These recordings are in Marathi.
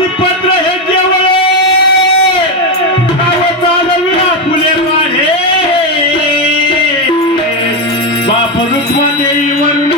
पत्र हे केवळ नाव चालविना ता हो पुले पाढे बाप रुثمانई वन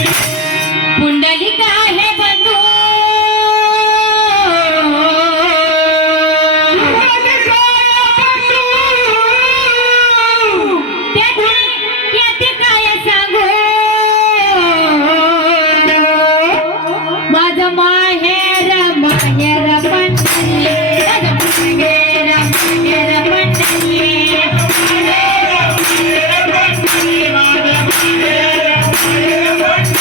Thank you.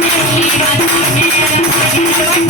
محترمہ شیرانی